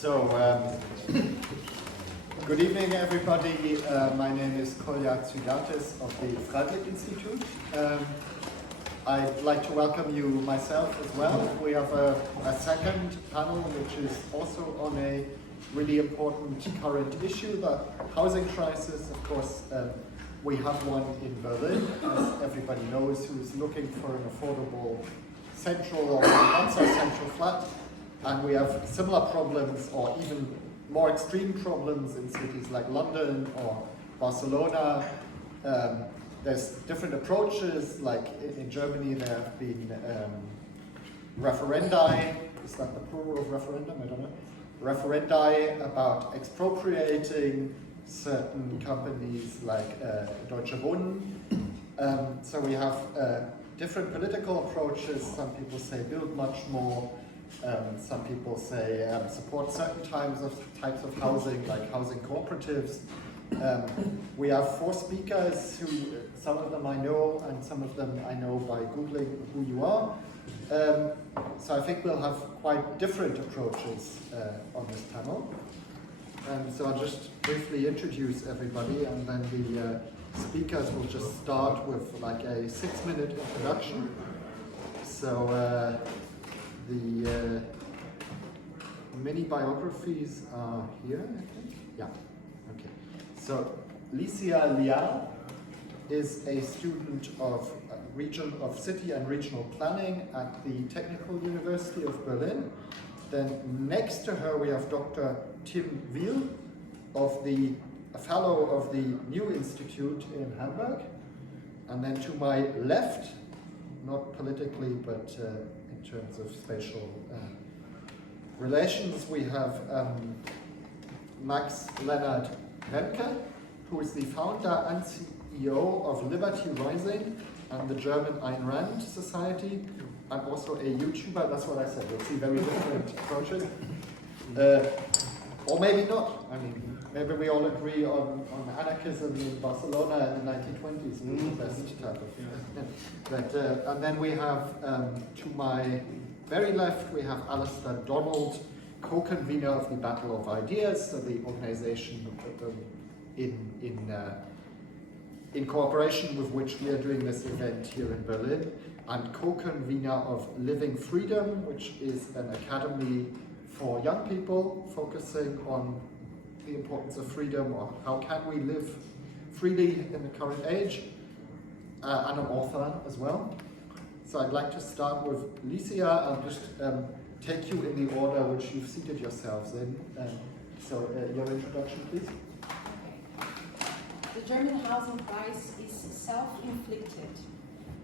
Good evening, everybody. My name is Kolja Tsugatis of the Freiburg Institute. I'd like to welcome you myself as well. We have a second panel, which is also on a really important current issue, the housing crisis. Of course, we have one in Berlin, as everybody knows, who's looking for an affordable central or not so central flat. And we have similar problems, or even more extreme problems in cities like London or Barcelona. There's different approaches, like in Germany there have been referendi, is that the plural of referendum? I don't know. Referendi about expropriating certain companies like Deutsche Wohnen. So we have different political approaches. Some people say build much more. Some people say support certain types of housing, like housing cooperatives. We have 4 speakers who, some of them I know, and some of them I know by Googling who you are. So I think we'll have quite different approaches on this panel. So I'll just briefly introduce everybody, and then the speakers will just start with like a 6-minute introduction. So the mini biographies are here, I think. Yeah, okay. So Lysia Leal is a student of city and regional planning at the Technische University of Berlin. Then next to her we have Dr. Tim Wihl, a fellow of the New Institute in Hamburg. And then to my left, not politically, but in terms of spatial relations, we have Leonard Remke, who is the founder and CEO of Liberty Rising and the German Ayn Rand Society, and also a YouTuber. That's what I said. We'll see very different approaches. Or maybe not. I mean, maybe we all agree on anarchism in Barcelona in the 1920s. The best type of. And then we have, to my very left, we have Alastair Donald, co-convenor of the Battle of Ideas, so the organization in cooperation with which we are doing this event here in Berlin, and co-convenor of Living Freedom, which is an academy for young people focusing on the importance of freedom, or how can we live freely in the current age, and an author as well. So I'd like to start with Lysia and just take you in the order which you've seated yourselves in. So your introduction, please. The German housing crisis is self-inflicted,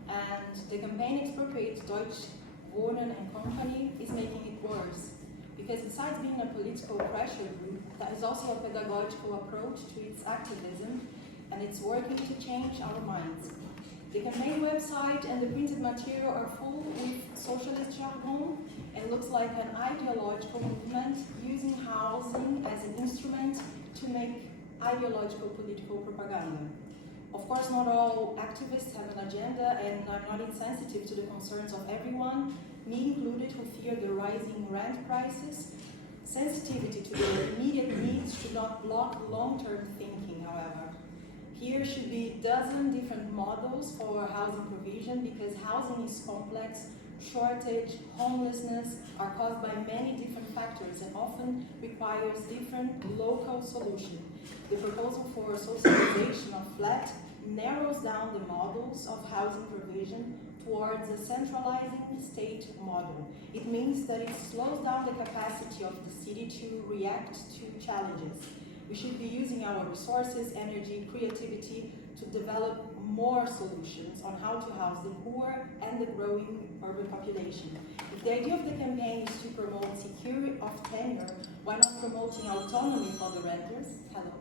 and the campaign Expropriate Deutsche Wohnen and Company is making it worse. Because besides being a political pressure group, that is also a pedagogical approach to its activism, and it's working to change our minds. The campaign website and the printed material are full with socialist jargon and looks like an ideological movement using housing as an instrument to make ideological political propaganda. Of course, not all activists have an agenda, and I'm not insensitive to the concerns of everyone, me included, who fear the rising rent prices. Sensitivity to the immediate needs should not block long-term thinking, however. Here should be a dozen different models for housing provision, because housing is complex. Shortage, homelessness are caused by many different factors and often requires different local solutions. The proposal for socialization of flat narrows down the models of housing provision towards a centralizing state model. It means that it slows down the capacity of the city to react to challenges. We should be using our resources, energy, creativity to develop more solutions on how to house the poor and the growing urban population. If the idea of the campaign is to promote security of tenure, why not promoting autonomy for the renters? Hello.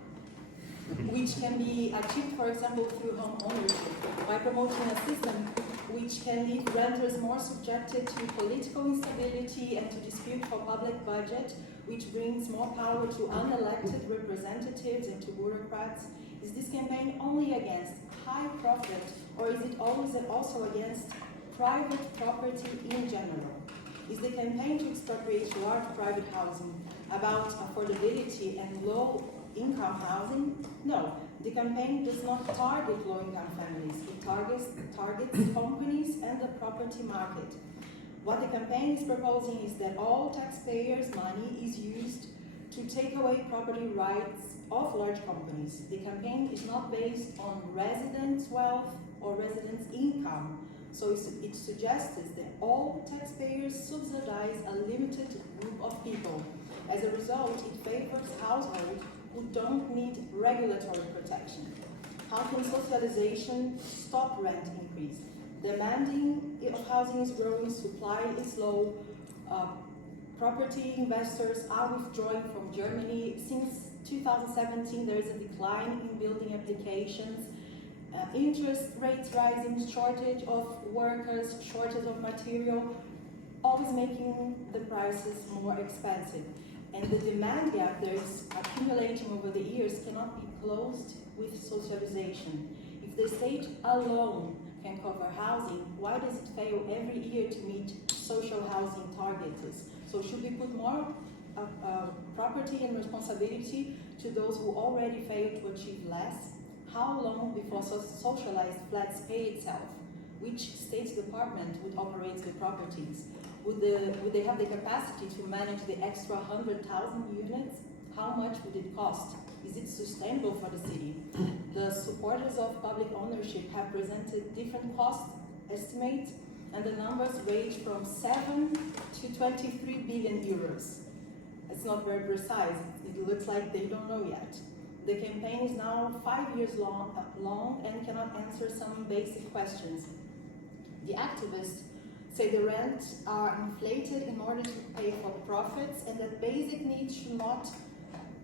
Which can be achieved, for example, through home ownership, by promoting a system which can leave renters more subjected to political instability and to dispute for public budget, which brings more power to unelected representatives and to bureaucrats. Is this campaign only against high profit, or is it always also against private property in general? is the campaign to expropriate large private housing about affordability and low-income housing? No, the campaign does not target low-income families. It targets companies and the property market. What the campaign is proposing is that all taxpayers' money is used to take away property rights of large companies. The campaign is not based on residents' wealth or residents' income. So it suggests that all taxpayers subsidize a limited group of people. As a result, it favors households who don't need regulatory protection. How can socialization stop rent increase? Demanding of housing is growing, supply is low, property investors are withdrawing from Germany. Since 2017, there is a decline in building applications, interest rates rising, shortage of workers, shortage of material, always making the prices more expensive. And the demand gap that is accumulating over the years cannot be closed with socialization. If the state alone can cover housing, why does it fail every year to meet social housing targets? So should we put more property and responsibility to those who already failed to achieve less? How long before socialized flats pay itself? Which state department would operate the properties? Would they have the capacity to manage the extra 100,000 units? How much would it cost? Is it sustainable for the city? The supporters of public ownership have presented different cost estimates, and the numbers range from 7 to 23 billion euros. It's not very precise. It looks like they don't know yet. The campaign is now 5 years long and cannot answer some basic questions. The activists say the rents are inflated in order to pay for profits, and that basic needs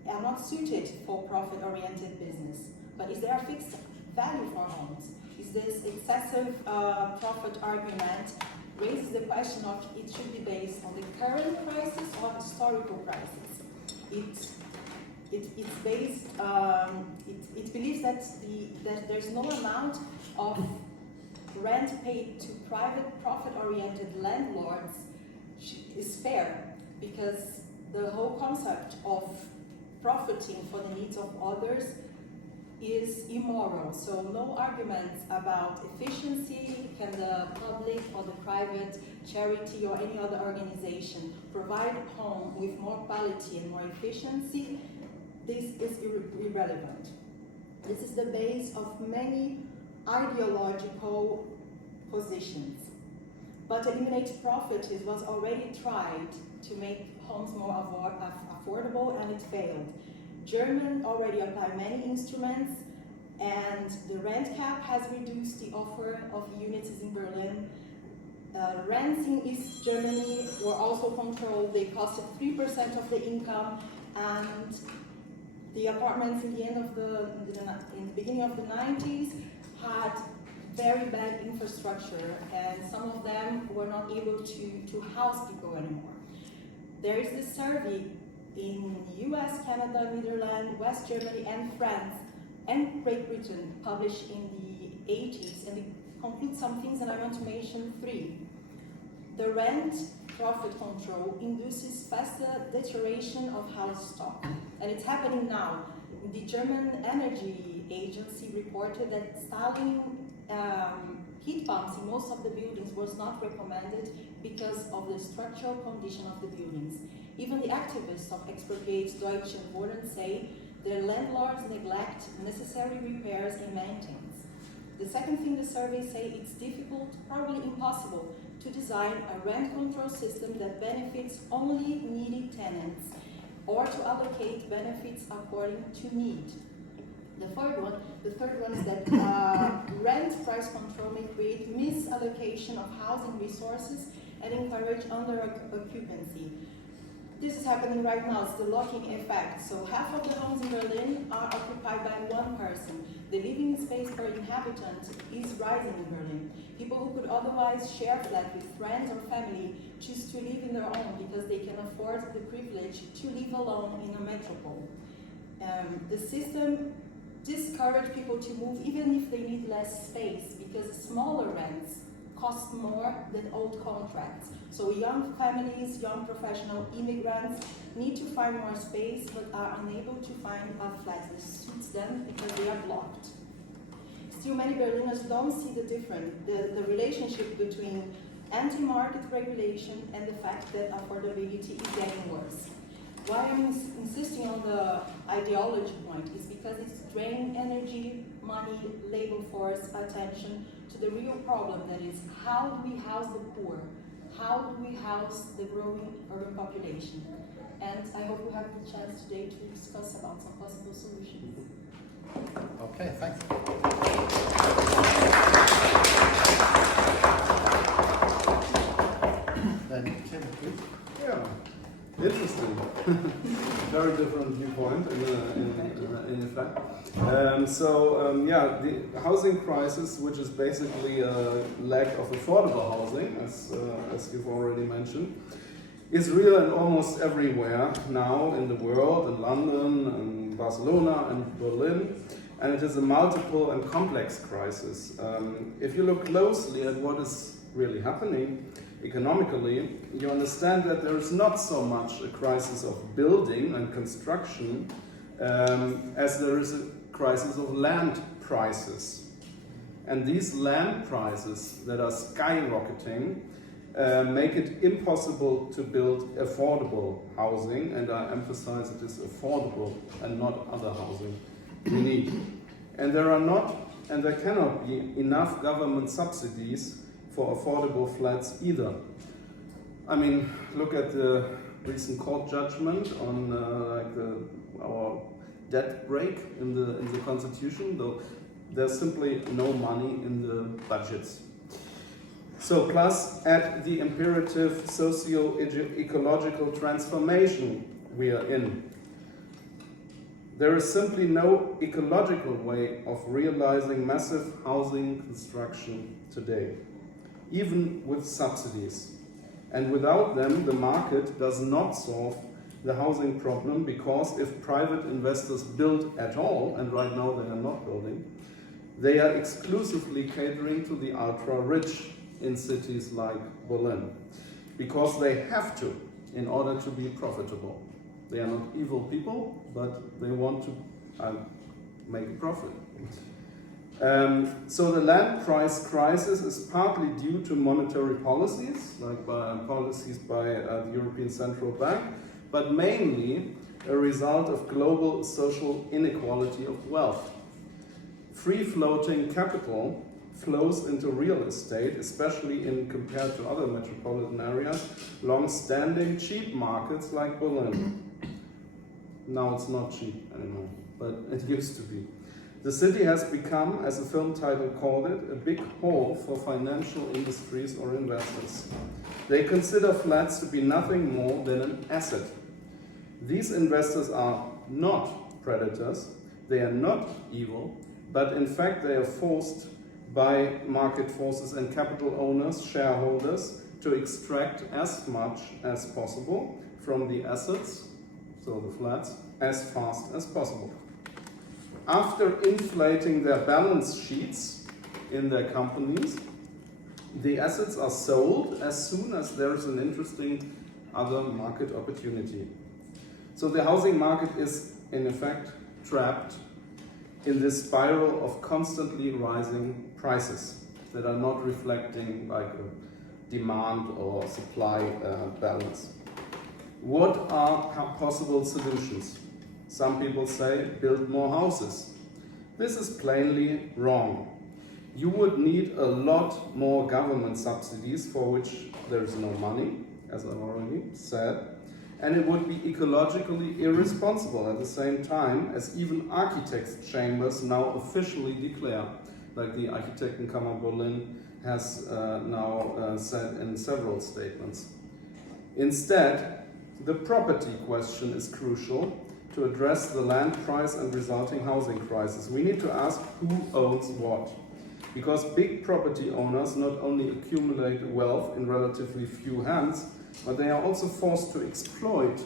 are not suited for profit-oriented business. But is there a fixed value for homes? Is this excessive profit argument raises the question of it should be based on the current prices or historical prices? It's based. It believes that there's no amount of rent paid to private profit-oriented landlords is fair, because the whole concept of profiting for the needs of others is immoral. So no arguments about efficiency. Can the public or the private charity or any other organization provide a home with more quality and more efficiency? This is irrelevant. This is the base of many ideological positions. But eliminate profit was already tried to make homes more affordable, and it failed. Germany already applied many instruments, and the rent cap has reduced the offer of units in Berlin. Rents in East Germany were also controlled. They costed 3% of the income, and the apartments in the beginning of the 90s had very bad infrastructure, and some of them were not able to house people anymore. There is this survey in US, Canada, Netherlands, West Germany, and France, and Great Britain, published in the 80s, and it concludes some things, and I want to mention 3. The rent profit control induces faster deterioration of house stock, and it's happening now. The German Energy Agency reported that installing heat pumps in most of the buildings was not recommended because of the structural condition of the buildings. Even the activists of Expropriate Deutsche Wohnen say their landlords neglect necessary repairs and maintenance. The second thing the surveys say, it's difficult, probably impossible, to design a rent control system that benefits only needy tenants, or to allocate benefits according to need. The third one is that rent price control may create misallocation of housing resources and encourage under-occupancy. This is happening right now. It's the locking effect. So half of the homes in Berlin are occupied by one person. The living space per inhabitant is rising in Berlin. People who could otherwise share flat with friends or family choose to live in their own because they can afford the privilege to live alone in a metropole. The system discourages people to move even if they need less space, because smaller rents cost more than old contracts. So young families, young professional immigrants need to find more space but are unable to find a flat that suits them because they are blocked. Still, many Berliners don't see the relationship between anti-market regulation and the fact that affordability is getting worse. Why I'm insisting on the ideology point is because it's draining energy, money, labor force, attention to the real problem, that is, how do we house the poor? How do we house the growing urban population? And I hope we have the chance today to discuss about some possible solutions. Okay, thanks. Then Tim, please. Yeah, interesting. Very different viewpoint in effect. Yeah, the housing crisis, which is basically a lack of affordable housing, as you've already mentioned, is real and almost everywhere now in the world, in London, in Barcelona, and Berlin. And it is a multiple and complex crisis. If you look closely at what is really happening economically, you understand that there is not so much a crisis of building and construction as there is a crisis of land prices. And these land prices that are skyrocketing make it impossible to build affordable housing, and I emphasize it is affordable and not other housing we need. And there cannot be enough government subsidies for affordable flats either. I mean, look at the recent court judgment on our debt break in the constitution, though there's simply no money in the budgets. So plus add the imperative socio-ecological transformation we are in. There is simply no ecological way of realizing massive housing construction today, even with subsidies. And without them, the market does not solve the housing problem, because if private investors build at all, and right now they are not building, they are exclusively catering to the ultra-rich in cities like Berlin, because they have to in order to be profitable. They are not evil people, but they want to make a profit. So the land price crisis is partly due to monetary policies, like policies by the European Central Bank, but mainly a result of global social inequality of wealth. Free-floating capital flows into real estate, especially in compared to other metropolitan areas, long-standing cheap markets like Berlin. Now it's not cheap anymore, but it used to be. The city has become, as a film title called it, a big hole for financial industries or investors. They consider flats to be nothing more than an asset. These investors are not predators, they are not evil, but in fact they are forced by market forces and capital owners, shareholders, to extract as much as possible from the assets, so the flats, as fast as possible. After inflating their balance sheets in their companies, the assets are sold as soon as there is an interesting other market opportunity. So the housing market is, in effect, trapped in this spiral of constantly rising prices that are not reflecting like a demand or supply balance. What are possible solutions? Some people say build more houses. This is plainly wrong. You would need a lot more government subsidies, for which there is no money, as I've already said, and it would be ecologically irresponsible at the same time, as even architects' chambers now officially declare, like the Architektenkammer Berlin has now said in several statements. Instead, the property question is crucial to address the land price and resulting housing crisis. We need to ask who owns what. Because big property owners not only accumulate wealth in relatively few hands, but they are also forced to exploit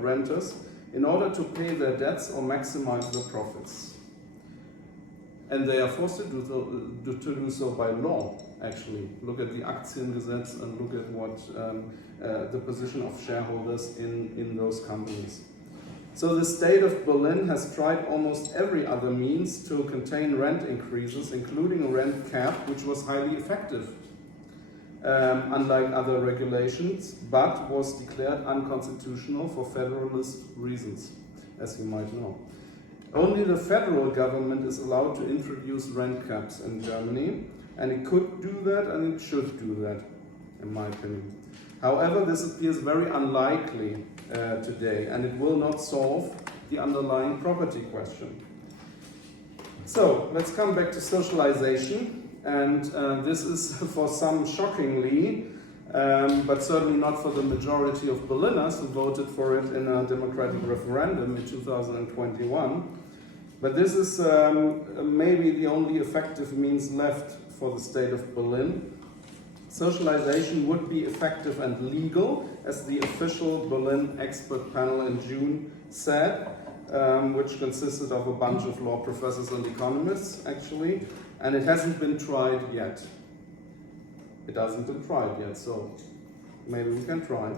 renters in order to pay their debts or maximize their profits. And they are forced to do so by law, actually. Look at the Aktiengesetz and look at what the position of shareholders in those companies. So the state of Berlin has tried almost every other means to contain rent increases, including a rent cap, which was highly effective, unlike other regulations, but was declared unconstitutional for federalist reasons, as you might know. Only the federal government is allowed to introduce rent caps in Germany, and it could do that and it should do that, in my opinion. However, this appears very unlikely today, and it will not solve the underlying property question. So, let's come back to socialization, and this is for some shockingly, but certainly not for the majority of Berliners who voted for it in a democratic referendum in 2021. But this is maybe the only effective means left for the state of Berlin. Socialization would be effective and legal, as the official Berlin expert panel in June said, which consisted of a bunch of law professors and economists, actually, and it hasn't been tried yet. It hasn't been tried yet, so maybe we can try.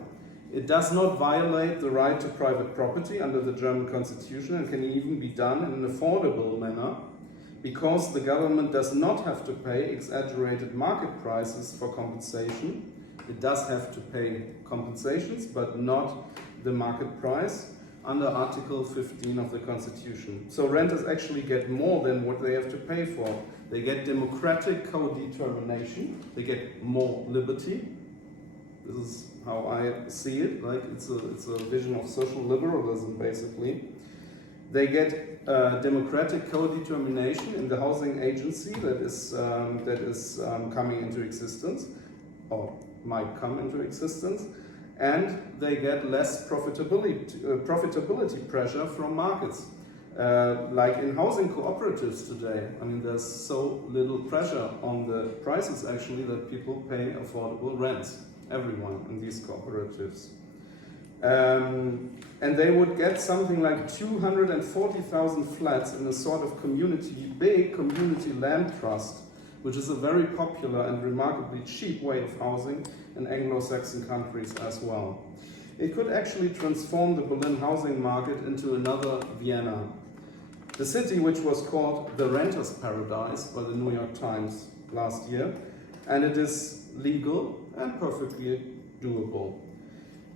It does not violate the right to private property under the German constitution and can even be done in an affordable manner, because the government does not have to pay exaggerated market prices for compensation. It does have to pay compensations, but not the market price under Article 15 of the Constitution. So renters actually get more than what they have to pay for. They get democratic co-determination, they get more liberty. This is how I see it, like it's a vision of social liberalism, basically. They get democratic co-determination in the housing agency that is coming into existence, or might come into existence, and they get less profitability pressure from markets. Like in housing cooperatives today, I mean, there's so little pressure on the prices actually that people pay affordable rents, everyone in these cooperatives. And they would get something like 240,000 flats in a sort of big community land trust, which is a very popular and remarkably cheap way of housing in Anglo-Saxon countries as well. It could actually transform the Berlin housing market into another Vienna. The city, which was called the Renters' Paradise by the New York Times last year, and it is legal and perfectly doable.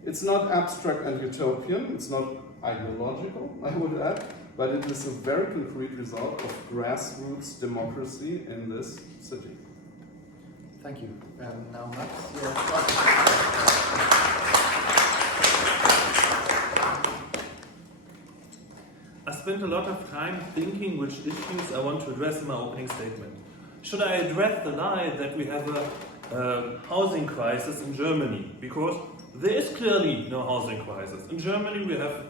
It's not abstract and utopian, it's not ideological, I would add, but it is a very concrete result of grassroots democracy in this city. Thank you. Now, Max, I spent a lot of time thinking which issues I want to address in my opening statement. Should I address the lie that we have a housing crisis in Germany? Because there is clearly no housing crisis. In Germany we have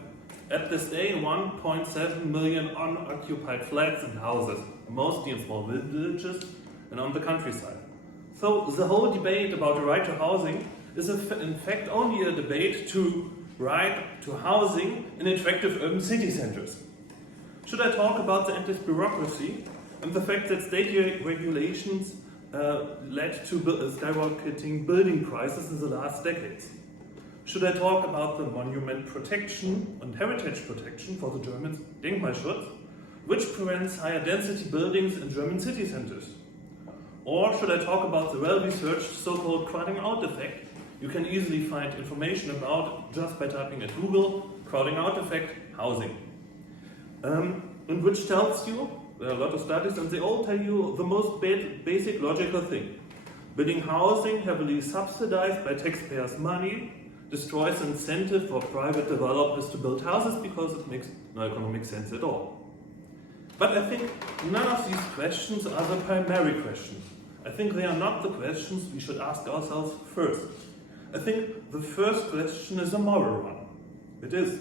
at this day 1.7 million unoccupied flats and houses, mostly in small villages and on the countryside. So the whole debate about the right to housing is in fact only a debate to right to housing in attractive urban city centers. Should I talk about the endless bureaucracy and the fact that state regulations led to skyrocketing building prices in the last decades? Should I talk about the monument protection and heritage protection for the Germans, Denkmalschutz, which prevents higher density buildings in German city centers? Or should I talk about the well-researched so-called crowding out effect you can easily find information about just by typing at Google, crowding out effect, housing. And which tells you, there are a lot of studies and they all tell you the most basic logical thing. Building housing heavily subsidized by taxpayers' money destroys incentive for private developers to build houses because it makes no economic sense at all. But I think none of these questions are the primary questions. I think they are not the questions we should ask ourselves first. I think the first question is a moral one. It is.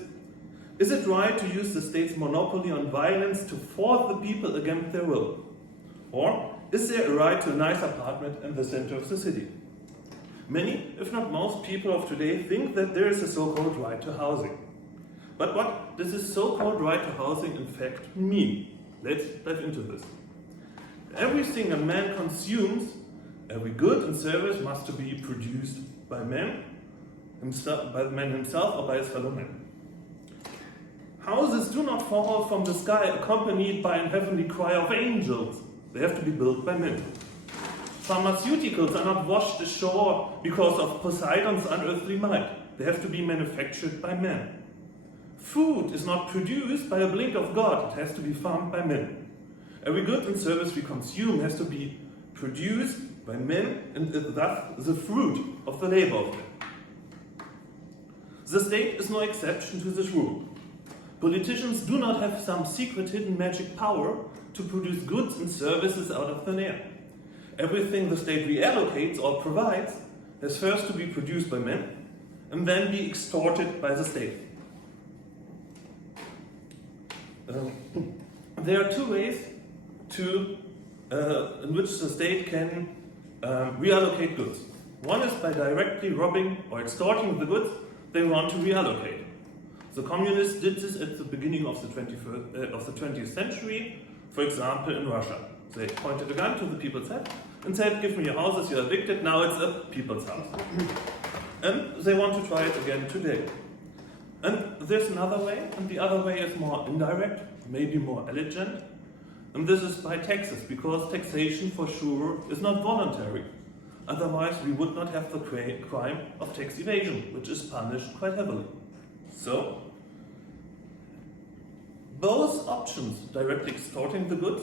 Is it right to use the state's monopoly on violence to force the people against their will? Or is there a right to a nice apartment in the center of the city? Many, if not most, people of today think that there is a so-called right to housing. But what does this so-called right to housing in fact mean? Let's dive into this. everything a man consumes, every good and service must be produced by man himself, by the man himself or by his fellow men. Houses do not fall from the sky accompanied by a heavenly choir of angels. They have to be built by men. Pharmaceuticals are not washed ashore because of Poseidon's unearthly might. They have to be manufactured by men. Food is not produced by a blink of God. It has to be farmed by men. Every good and service we consume has to be produced by men and is thus the fruit of the labor of men. The state is no exception to this rule. Politicians do not have some secret hidden magic power to produce goods and services out of thin air. Everything the state reallocates or provides has first to be produced by men and then be extorted by the state. There are two ways in which the state can reallocate goods. One is by directly robbing or extorting the goods they want to reallocate. The communists did this at the beginning of the 20th century, for example in Russia. They pointed a gun to the people's head and said, give me your houses, you're evicted, now it's a people's house. And they want to try it again today. And there's another way, and the other way is more indirect, maybe more elegant, and this is by taxes, because taxation for sure is not voluntary. Otherwise we would not have the crime of tax evasion, which is punished quite heavily. So, both options, directly extorting the goods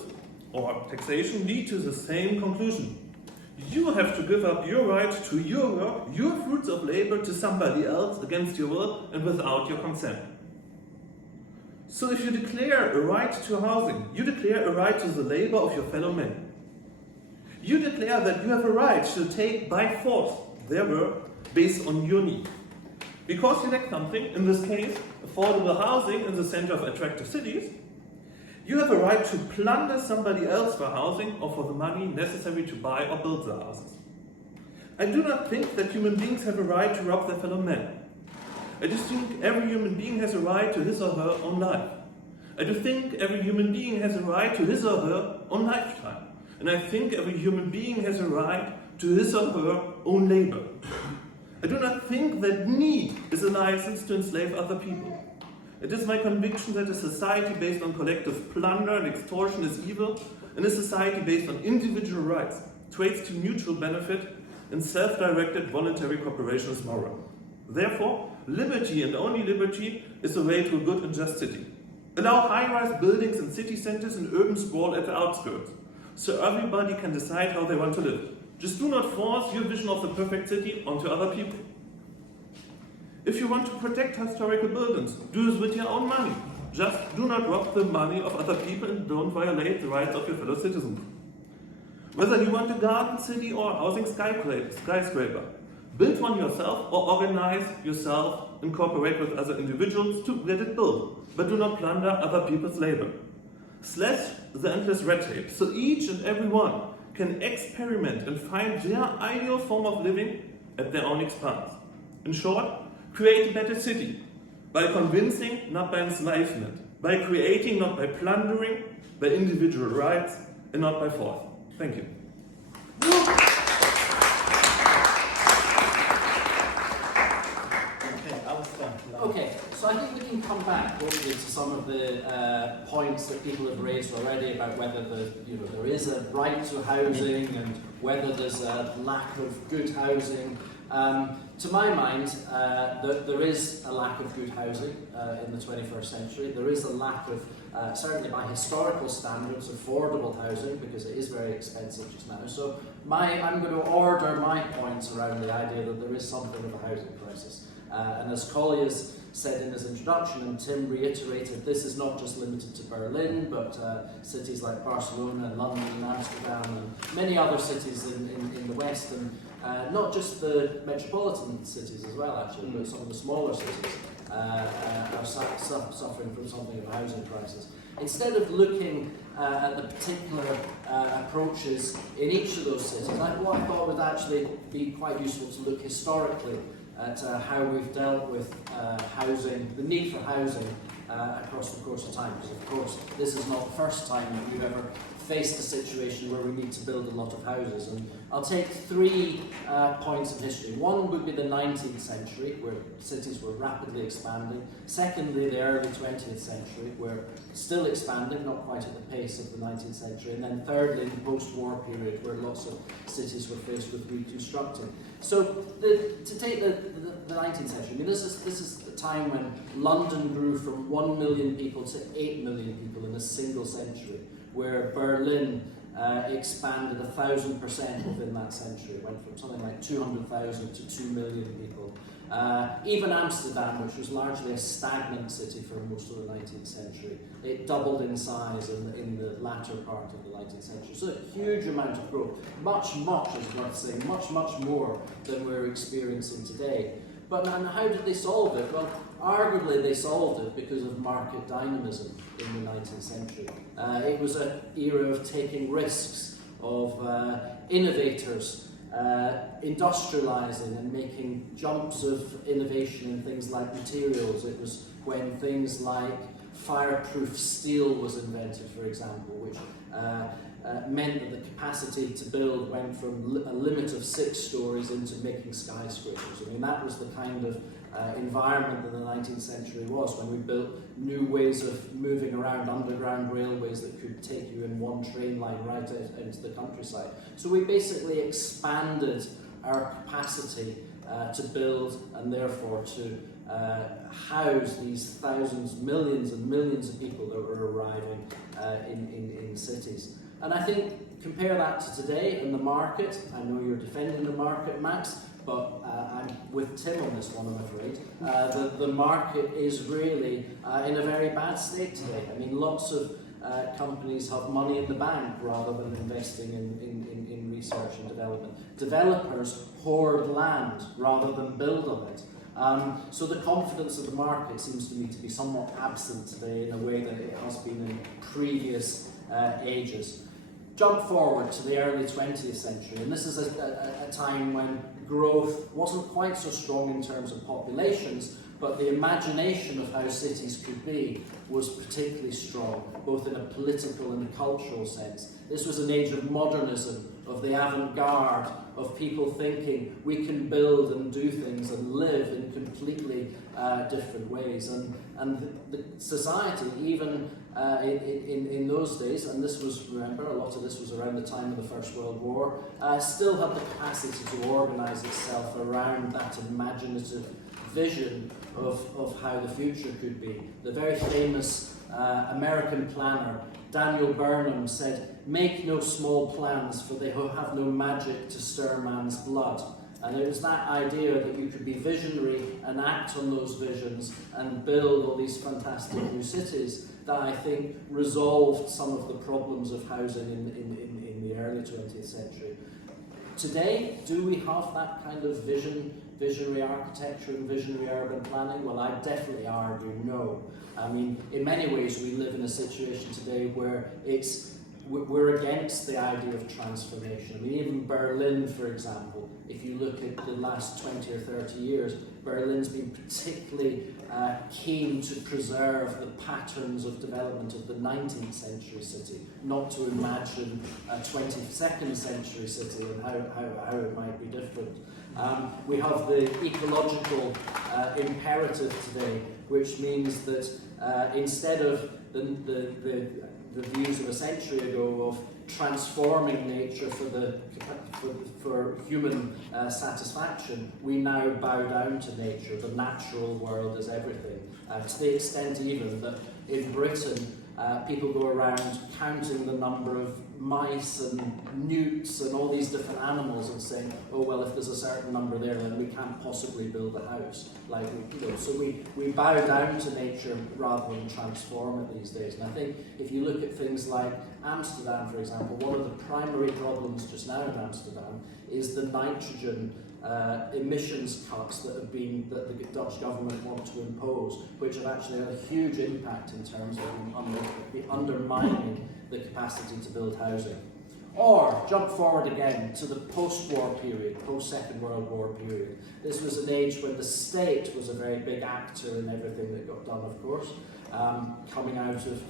or taxation, lead to the same conclusion. You have to give up your right to your work, your fruits of labor, to somebody else against your will and without your consent. So if you declare a right to housing, you declare a right to the labor of your fellow men. You declare that you have a right to take by force their work based on your need. Because you lack something, in this case, affordable housing in the center of attractive cities, you have a right to plunder somebody else for housing or for the money necessary to buy or build the houses. I do not think that human beings have a right to rob their fellow men. I just think every human being has a right to his or her own life. I do think every human being has a right to his or her own lifetime. And I think every human being has a right to his or her own labor. I do not think that need is a license to enslave other people. It is my conviction that a society based on collective plunder and extortion is evil, and a society based on individual rights, traits to mutual benefit, and self-directed voluntary cooperation is moral. Therefore, liberty and only liberty is the way to a good and just city. Allow high-rise buildings in city centers and urban sprawl at the outskirts, so everybody can decide how they want to live. Just do not force your vision of the perfect city onto other people. If you want to protect historical buildings, do this with your own money. Just do not rob the money of other people and don't violate the rights of your fellow citizens. Whether you want a garden city or a housing skyscraper, build one yourself or organize yourself and cooperate with other individuals to get it built, but do not plunder other people's labor. Slash the endless red tape, so each and every one can experiment and find their ideal form of living at their own expense. In short, create a better city by convincing, not by enslavement, by creating, not by plundering, by individual rights, and not by force. Thank you. Okay, so I think we can come back hopefully to some of the points that people have raised already about whether there is a right to housing and whether there's a lack of good housing. To my mind, there is a lack of good housing in the 21st century. There is a lack of, certainly by historical standards, affordable housing, because it is very expensive just now. So I'm going to order my points around the idea that there is something of a housing crisis. And as Colliers said in his introduction, and Tim reiterated, this is not just limited to Berlin, but cities like Barcelona and London and Amsterdam and many other cities in the West, and not just the metropolitan cities as well, actually, but some of the smaller cities are suffering from something of a housing crisis. Instead of looking at the particular approaches in each of those cities, what I thought would actually be quite useful to look historically at how we've dealt with housing, the need for housing across the course of time, because of course this is not the first time that we've ever faced a situation where we need to build a lot of houses. And I'll take 3 points of history. One would be the 19th century, where cities were rapidly expanding. Secondly, the early 20th century, where still expanding, not quite at the pace of the 19th century. And then thirdly, the post-war period, where lots of cities were faced with reconstructing. So to take the 19th century, I mean, this is the time when London grew from 1 million people to 8 million people in a single century, where Berlin expanded 1,000% within that century. It went from something like 200,000 to 2 million people. Even Amsterdam, which was largely a stagnant city for most of the 19th century, it doubled in size in the latter part of the 19th century. So a huge amount of growth, much is worth saying, much more than we're experiencing today. But now, how did they solve it? Well, arguably they solved it because of market dynamism in the 19th century. It was an era of taking risks, of innovators industrializing and making jumps of innovation in things like materials. It was when things like fireproof steel was invented, for example, which meant that the capacity to build went from a limit of 6 stories into making skyscrapers. I mean, that was the kind of environment that the 19th century was, when we built new ways of moving around, underground railways that could take you in one train line right out into the countryside. So we basically expanded our capacity to build and therefore to house these thousands, millions and millions of people that were arriving in cities. And I think, compare that to today in the market. I know you're defending the market, Max, but I'm with Tim on this one, I'm afraid. The market is really in a very bad state today. I mean, lots of companies have money in the bank rather than investing in research and development. Developers hoard land rather than build on it. So the confidence of the market seems to me to be somewhat absent today in a way that it has been in previous ages. Jump forward to the early 20th century, and this is a time when growth wasn't quite so strong in terms of populations, but the imagination of how cities could be was particularly strong, both in a political and a cultural sense. This was an age of modernism, of the avant-garde, of people thinking we can build and do things and live in completely different ways. And the society, even in those days, and this was, remember, a lot of this was around the time of the First World War, still had the capacity to organise itself around that imaginative vision of how the future could be. The very famous American planner, Daniel Burnham, said, "Make no small plans, for they have no magic to stir man's blood." And it was that idea that you could be visionary and act on those visions and build all these fantastic new cities that I think resolved some of the problems of housing in the early 20th century. Today, do we have that kind of visionary architecture and visionary urban planning? Well, I definitely argue no. I mean, in many ways we live in a situation today where we're against the idea of transformation. I mean, even Berlin, for example, if you look at the last 20 or 30 years, Berlin's been particularly keen to preserve the patterns of development of the 19th century city, not to imagine a 22nd century city and how it might be different. We have the ecological imperative today, which means that instead of the views of a century ago of transforming nature for human satisfaction, we now bow down to nature. The natural world is everything. To the extent even that in Britain, people go around counting the number of mice and newts and all these different animals and saying, oh well, if there's a certain number there, then we can't possibly build a house. Like, so we bow down to nature rather than transform it these days. And I think if you look at things like Amsterdam, for example, one of the primary problems just now in Amsterdam is the nitrogen emissions cuts that the Dutch government want to impose, which have actually had a huge impact in terms of undermining the capacity to build housing. Or jump forward again to the post-war period, post-Second World War period. This was an age when the state was a very big actor in everything that got done, of course, coming out of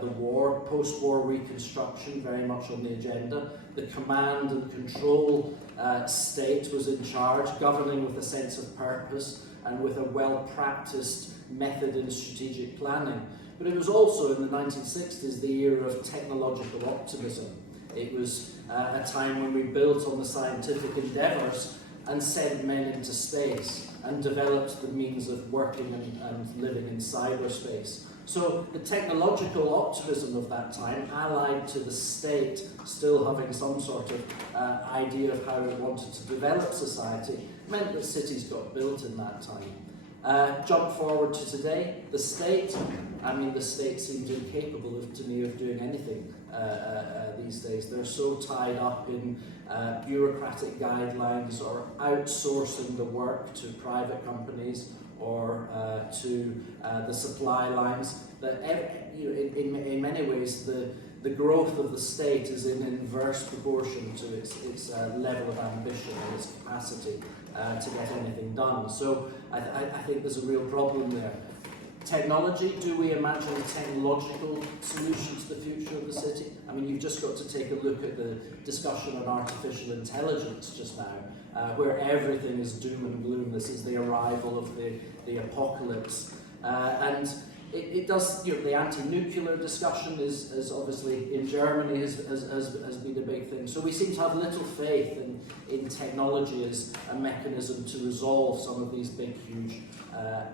the war, post-war reconstruction very much on the agenda. The command and control state was in charge, governing with a sense of purpose and with a well-practiced method in strategic planning. But it was also in the 1960s the era of technological optimism. It was a time when we built on the scientific endeavours and sent men into space and developed the means of working and living in cyberspace. So the technological optimism of that time, allied to the state still having some sort of idea of how it wanted to develop society, meant that cities got built in that time. Jump forward to today, the state seems incapable to me of doing anything these days. They're so tied up in bureaucratic guidelines or outsourcing the work to private companies or to the supply lines that in many ways the growth of the state is in inverse proportion to its level of ambition and its capacity to get anything done. So I think there's a real problem there. Technology, do we imagine a technological solution to the future of the city? I mean, you've just got to take a look at the discussion on artificial intelligence just now, where everything is doom and gloom. This is the arrival of the apocalypse. And it does, the anti-nuclear discussion is obviously in Germany has been a big thing. So we seem to have little faith in technology as a mechanism to resolve some of these big, huge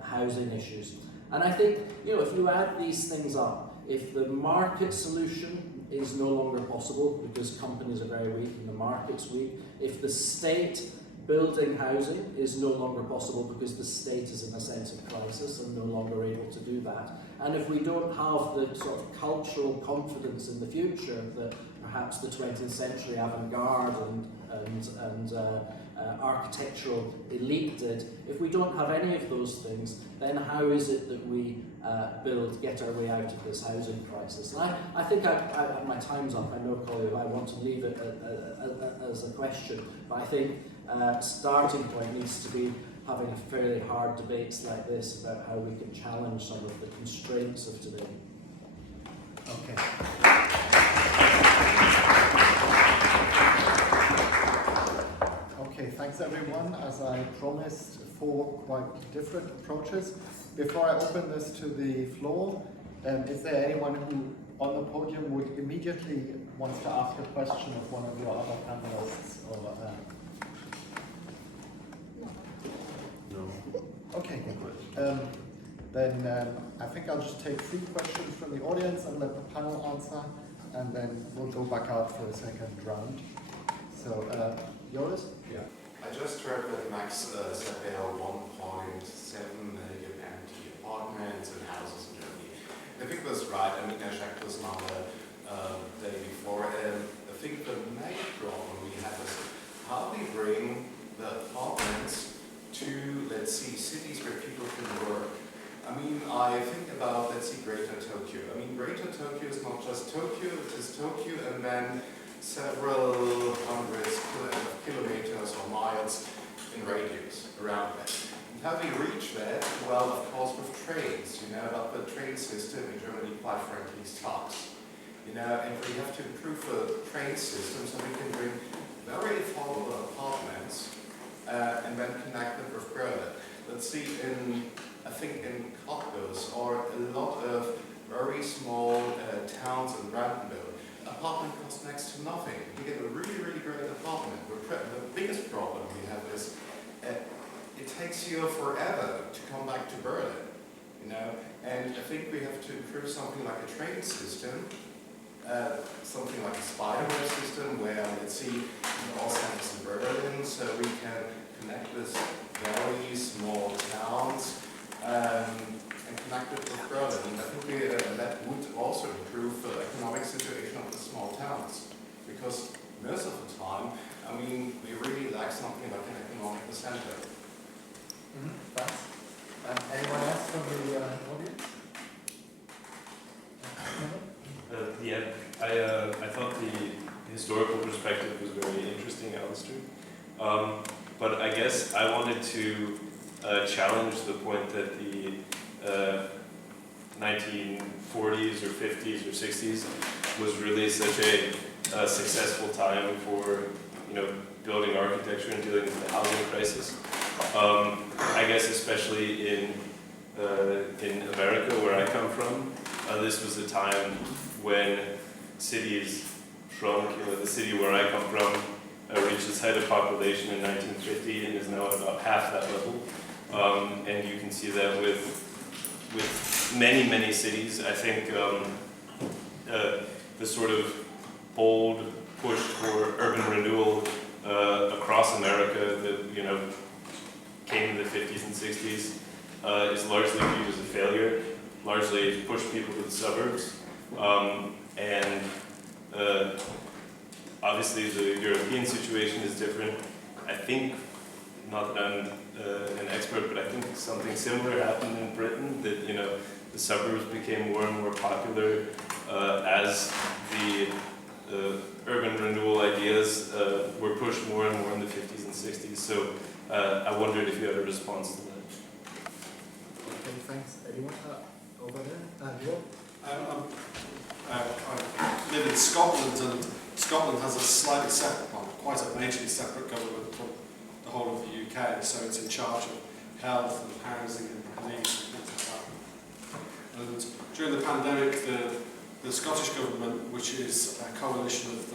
housing issues. And I think, if you add these things up, if the market solution is no longer possible because companies are very weak and the market's weak, if the state building housing is no longer possible because the state is in a sense of crisis and no longer able to do that, and if we don't have the sort of cultural confidence in the future that perhaps the 20th century avant-garde and architectural elite did, if we don't have any of those things, then how is it that we get our way out of this housing crisis? And I think my time's up. I know, Colin, I want to leave it as a question, but I think starting point needs to be having fairly hard debates like this about how we can challenge some of the constraints of today. Okay. Okay, thanks everyone. As I promised, 4 quite different approaches. Before I open this to the floor, is there anyone who on the podium would immediately wants to ask a question of one of your other panelists? Or, No. Okay, good. Then I think I'll just take 3 questions from the audience and let the panel answer, and then we'll go back out for a second round. So, Joris? Yeah. I just heard that Max said there are 1.7 million empty apartments and houses in Germany. I think that's right. I mean, I checked this number the day before. I think the main problem we have is how we bring the apartments to, let's see, cities where people can work. I mean, I think about, let's see, Greater Tokyo. I mean, Greater Tokyo is not just Tokyo, it is Tokyo and then several hundreds of kilometers or miles in radius around that. And how we reach that? Well, of course, with trains, but the train system in Germany, quite frankly, sucks. And we have to improve the train system so we can bring very affordable apartments and then connect them with Berlin. Let's see, I think in Cottbus or a lot of very small towns in Brandenburg, apartment costs next to nothing. You get a really, really great apartment. The biggest problem we have is it takes you forever to come back to Berlin, And I think we have to improve something like a train system, something like a spider-web system where, let's see, all centers in Berlin, so we can connect with very small towns and connect it with Berlin. And I think that would also improve the economic situation of the small towns, because most of the time, I mean, we really lack something like an economic center. Thanks. Anyone else from the audience? I thought the historical perspective was very interesting, Alastair. But I guess I wanted to challenge the point that 1940s or 50s or 60s was really such a successful time for building architecture and dealing with the housing crisis. I guess especially in America, where I come from, this was a time when cities shrunk. The city where I come from reached its height of population in 1950 and is now at about half that level. And you can see that with many cities. I think the sort of bold push for urban renewal across America that came in the 50s and 60s is largely viewed as a failure. Largely pushed people to the suburbs, and obviously the European situation is different. I think, not that I'm an expert, but I think something similar happened in Britain, that the suburbs became more and more popular as the urban renewal ideas were pushed more and more in the 50s and 60s. So I wondered if you had a response to that. Okay, thanks. Anyone over there? Neil? I live in Scotland, and Scotland has a slightly separate, well, quite a majorly separate government from the whole of the UK, so it's in charge of health and housing and police and things like that. And during the pandemic, the Scottish government, which is a coalition of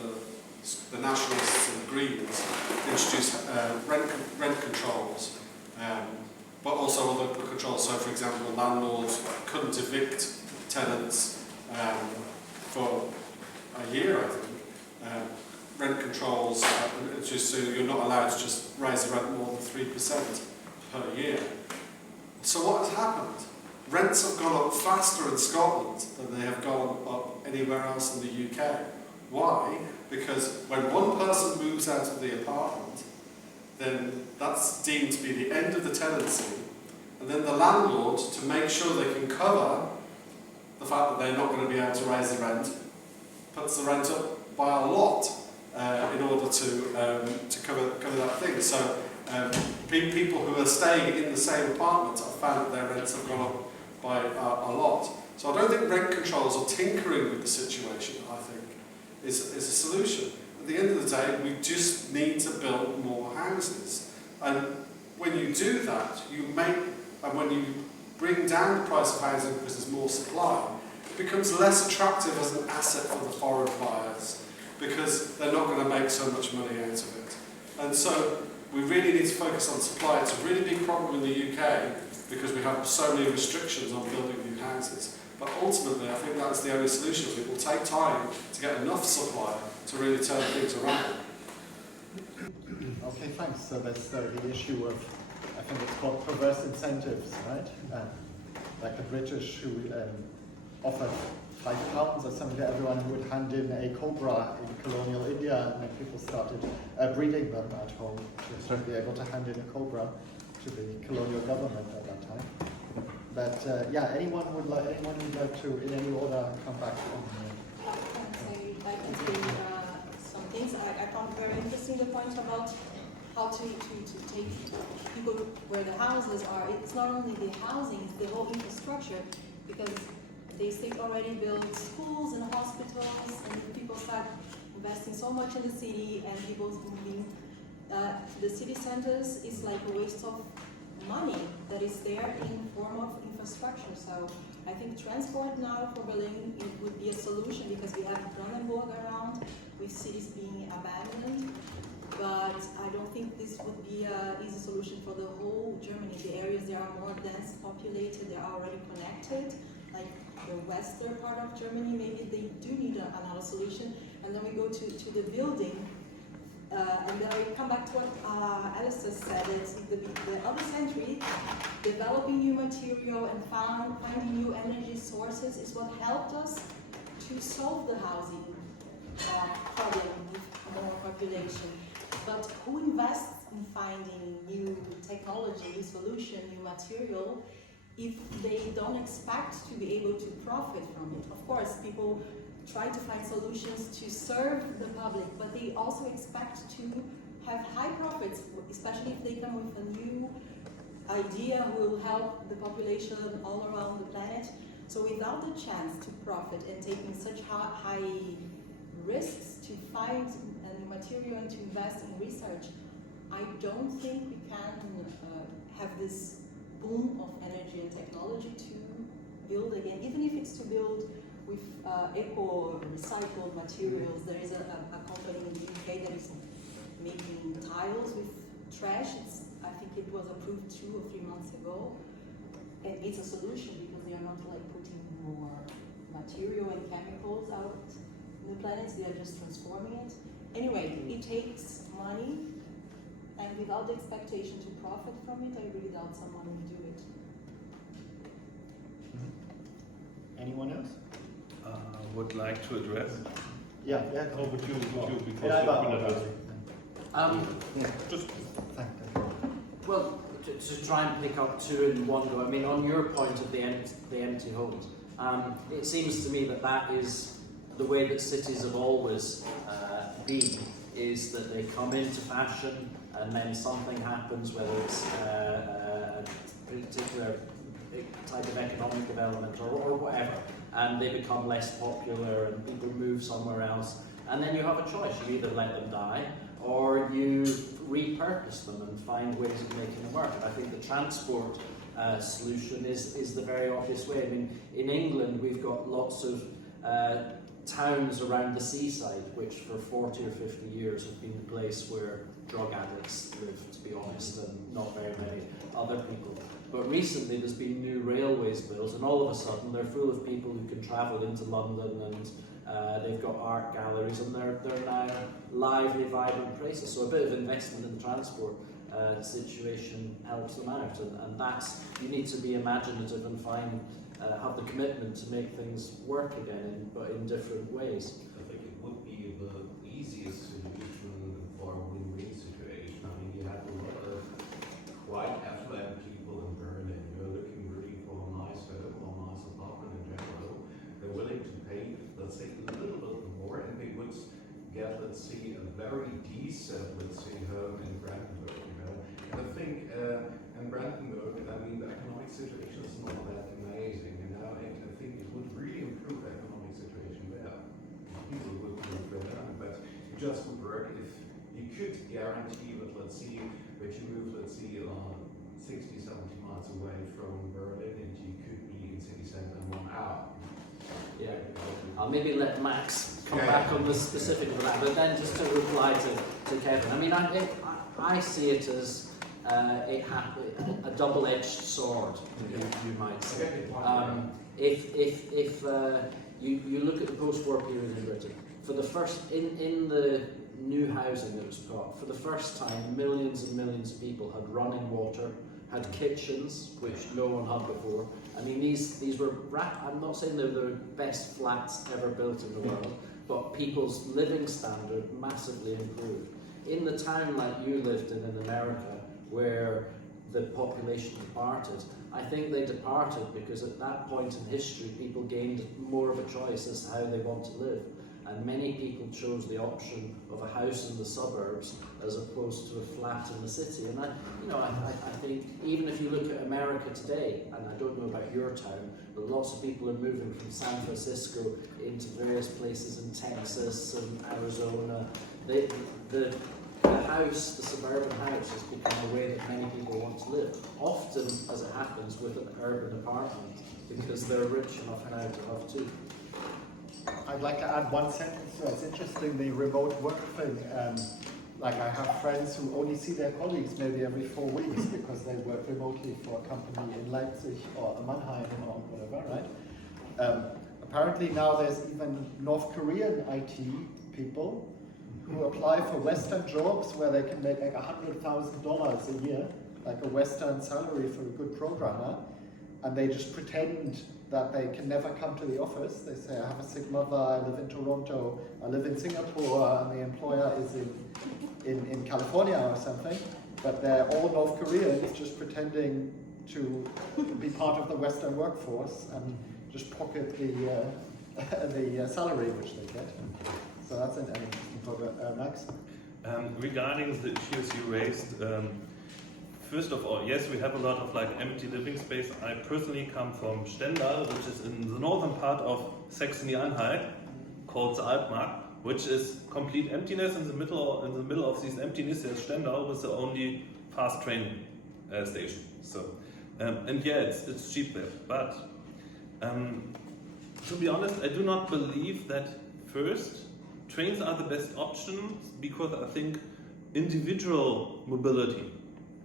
the Nationalists and the Greens, introduced rent controls, but also other controls. So, for example, landlords couldn't evict tenants for a year, I think. Rent controls, just so you're not allowed to just raise the rent more than 3% per year. So what has happened? Rents have gone up faster in Scotland than they have gone up anywhere else in the UK. Why? Because when one person moves out of the apartment, then that's deemed to be the end of the tenancy, and then the landlord, to make sure they can cover the fact that they're not going to be able to raise the rent, puts the rent up by a lot in order to cover that thing. So people who are staying in the same apartment have found that their rents have gone up by a lot. So I don't think rent controls or tinkering with the situation, I think, is a solution. At the end of the day, we just need to build more houses. And when you do that, and when you bring down the price of housing because there's more supply, it becomes less attractive as an asset for the foreign buyers, because they're not going to make so much money out of it. And so we really need to focus on supply. It's a really big problem in the UK because we have so many restrictions on building new houses. But ultimately, I think that's the only solution. It will take time to get enough supply to really turn things around. Okay, thanks. So that's the issue of, I think it's called perverse incentives, right? Like the British who offered £5 or something to everyone who would hand in a cobra in colonial India, and then people started breeding them at home to be able to hand in a cobra to the colonial government at that time. But anyone would like to, in any order, come back on I can say some things. I found very interesting the point about how to take people where the houses are. It's not only the housing, it's the whole infrastructure, because they already built schools and hospitals, and people start investing so much in the city, and people's moving to the city centers is like a waste of money that is there in form of infrastructure. So I think transport now for Berlin, it would be a solution, because we have Brandenburg around with cities being abandoned. But I don't think this would be an easy solution for the whole Germany. The areas that are more dense populated, they are already connected. Like the western part of Germany, maybe they do need another solution. And then we go to the building. And then we come back to what Alastair said, it's the other century, developing new material and finding new energy sources is what helped us to solve the housing problem with more population. But who invests in finding new technology, new solution, new material, if they don't expect to be able to profit from it? Of course, people try to find solutions to serve the public, but they also expect to have high profits, especially if they come with a new idea who will help the population all around the planet. So without the chance to profit and taking such high risks to find new material and to invest in research, I don't think we can have this boom of energy and technology to build again, even if it's to build with eco recycled materials. There is a company in the UK that is making tiles with trash. I think it was approved 2 or 3 months ago, and it's a solution because they are not like putting more material and chemicals out in the planets. They are just transforming it. Anyway, it takes money, and without the expectation to profit from it, I really doubt someone will do it. Anyone else? Would like to address. Yeah. Over to you because Yeah, you've been addressing. Just thank you. Well, to try and pick up 2 in one go, I mean, on your point of the empty homes, it seems to me that is the way that cities have always been, is that they come into fashion and then something happens, whether it's a particular type of economic development or whatever, and they become less popular and people move somewhere else, and then you have a choice. You either let them die or you repurpose them and find ways of making them work. And I think the transport solution is the very obvious way. I mean, in England we've got lots of towns around the seaside which for 40 or 50 years have been the place where drug addicts live, to be honest, and not very many other people. But recently there's been new railways built, and all of a sudden they're full of people who can travel into London, and they've got art galleries, and they're now lively, vibrant places. So a bit of investment in the transport situation helps them out, and that's, you need to be imaginative and have the commitment to make things work again, but in different ways. I think it would be the easiest solution for a win-win situation. I mean, you have a lot of quite affluent people in Berlin who are looking really for a nice home or a nice apartment in general. They're willing to pay, let's say, a little bit more, and they would get, let's say, a very decent, let's say, home in Brandenburg. And I think in Brandenburg, I mean, the economic situation is not that amazing, and I think it would really improve the economic situation there. People would move there, but it just would work if you could guarantee that, let's see, that you move, let's see, 60, 70 miles away from Berlin, and you could be in city centre in 1 hour. Yeah, I'll maybe let Max come back on the specific of that, but then just to reply to Kevin, I mean, I see it as a double-edged sword, you might say. If you look at the post-war period in Britain, for the first, in the new housing that was got, for the first time, millions and millions of people had running water, had kitchens, which no one had before. I mean, these were, I'm not saying they're the best flats ever built in the world, but people's living standard massively improved. In the town like you lived in America, where the population departed, I think they departed because at that point in history, people gained more of a choice as to how they want to live. And many people chose the option of a house in the suburbs as opposed to a flat in the city. And I think even if you look at America today, and I don't know about your town, but lots of people are moving from San Francisco into various places in Texas and Arizona. The house, the suburban house, has become a way that many people want to live. Often, as it happens, with an urban apartment, because they're rich enough now to have two. I'd like to add one sentence. So it's interesting, the remote work thing. Like I have friends who only see their colleagues maybe every 4 weeks because they work remotely for a company in Leipzig or Mannheim or whatever, right? Apparently now there's even North Korean IT people who apply for Western jobs where they can make like $100,000 a year, like a Western salary for a good programmer, and they just pretend that they can never come to the office. They say, I have a sick mother, I live in Toronto, I live in Singapore, and the employer is in California or something, but they're all North Koreans just pretending to be part of the Western workforce and just pocket the salary which they get. So that's an interesting topic. Max? Regarding the issues you raised, first of all, yes, we have a lot of like empty living space. I personally come from Stendal, which is in the northern part of Saxony-Anhalt, called the Altmark, which is complete emptiness. In the middle of this emptiness, there's Stendal with the only fast train station. So, and yeah, it's cheap there. But to be honest, I do not believe that first trains are the best option, because I think individual mobility,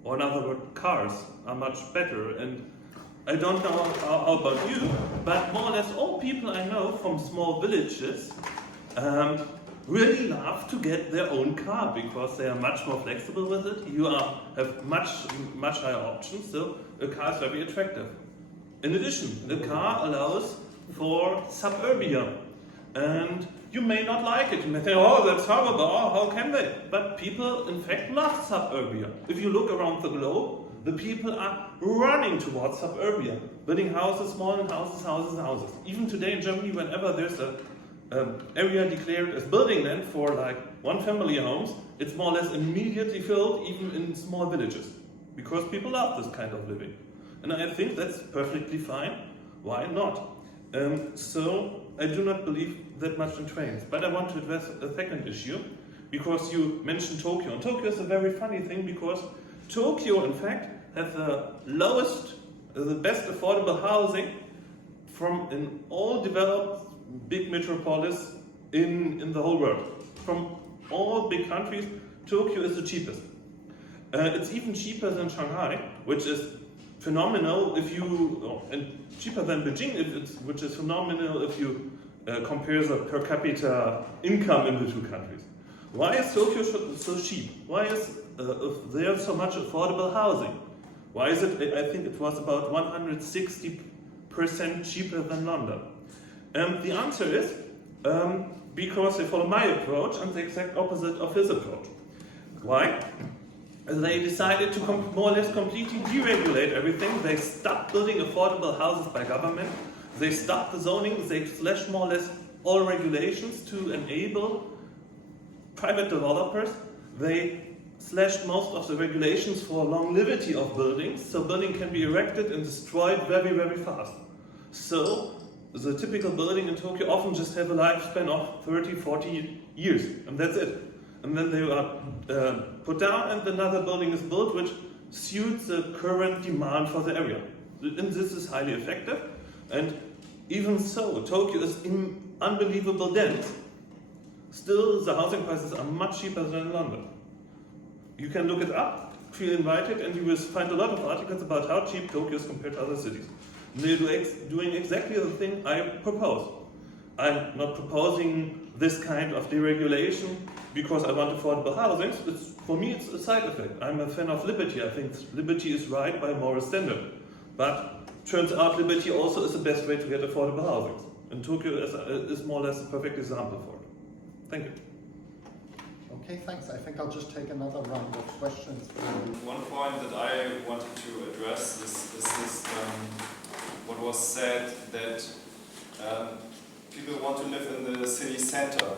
or in other words, cars, are much better. And I don't know how about you, but more or less all people I know from small villages really love to get their own car, because they are much more flexible with it. You have much higher options, so a car is very attractive. In addition, the car allows for suburbia, and you may not like it. You may think, oh, that's horrible, oh, how can they? But people, in fact, love suburbia. If you look around the globe, the people are running towards suburbia, building houses, small houses. Even today in Germany, whenever there's a area declared as building land for like one family homes, it's more or less immediately filled, even in small villages, because people love this kind of living. And I think that's perfectly fine. Why not? So I do not believe that much in trains. But I want to address a second issue, because you mentioned Tokyo. And Tokyo is a very funny thing, because Tokyo, in fact, has the best affordable housing in all developed big metropolis in the whole world. From all big countries, Tokyo is the cheapest. It's even cheaper than Shanghai, which is phenomenal and cheaper than Beijing, which is phenomenal if you compare the per capita income in the two countries. Why is Tokyo so cheap? Why is there so much affordable housing? Why is it? I think it was about 160% cheaper than London. The answer is because they follow my approach and the exact opposite of his approach. Why? They decided to more or less completely deregulate everything. They stopped building affordable houses by government. They stopped the zoning. They slashed more or less all regulations to enable private developers. They slashed most of the regulations for longevity of buildings, so building can be erected and destroyed very, very fast. So the typical building in Tokyo often just have a lifespan of 30, 40 years, and that's it. And then they are put down and another building is built which suits the current demand for the area. And this is highly effective. And even so, Tokyo is unbelievable dense. Still, the housing prices are much cheaper than in London. You can look it up, feel invited, and you will find a lot of articles about how cheap Tokyo is compared to other cities. And they're doing exactly the thing I propose. I'm not proposing this kind of deregulation because I want affordable housing. For me, it's a side effect. I'm a fan of liberty. I think liberty is right by moral standard. But turns out liberty also is the best way to get affordable housing. And Tokyo is more or less a perfect example for it. Thank you. Okay, thanks. I think I'll just take another round of questions. One point that I wanted to address is this, what was said that people want to live in the city center.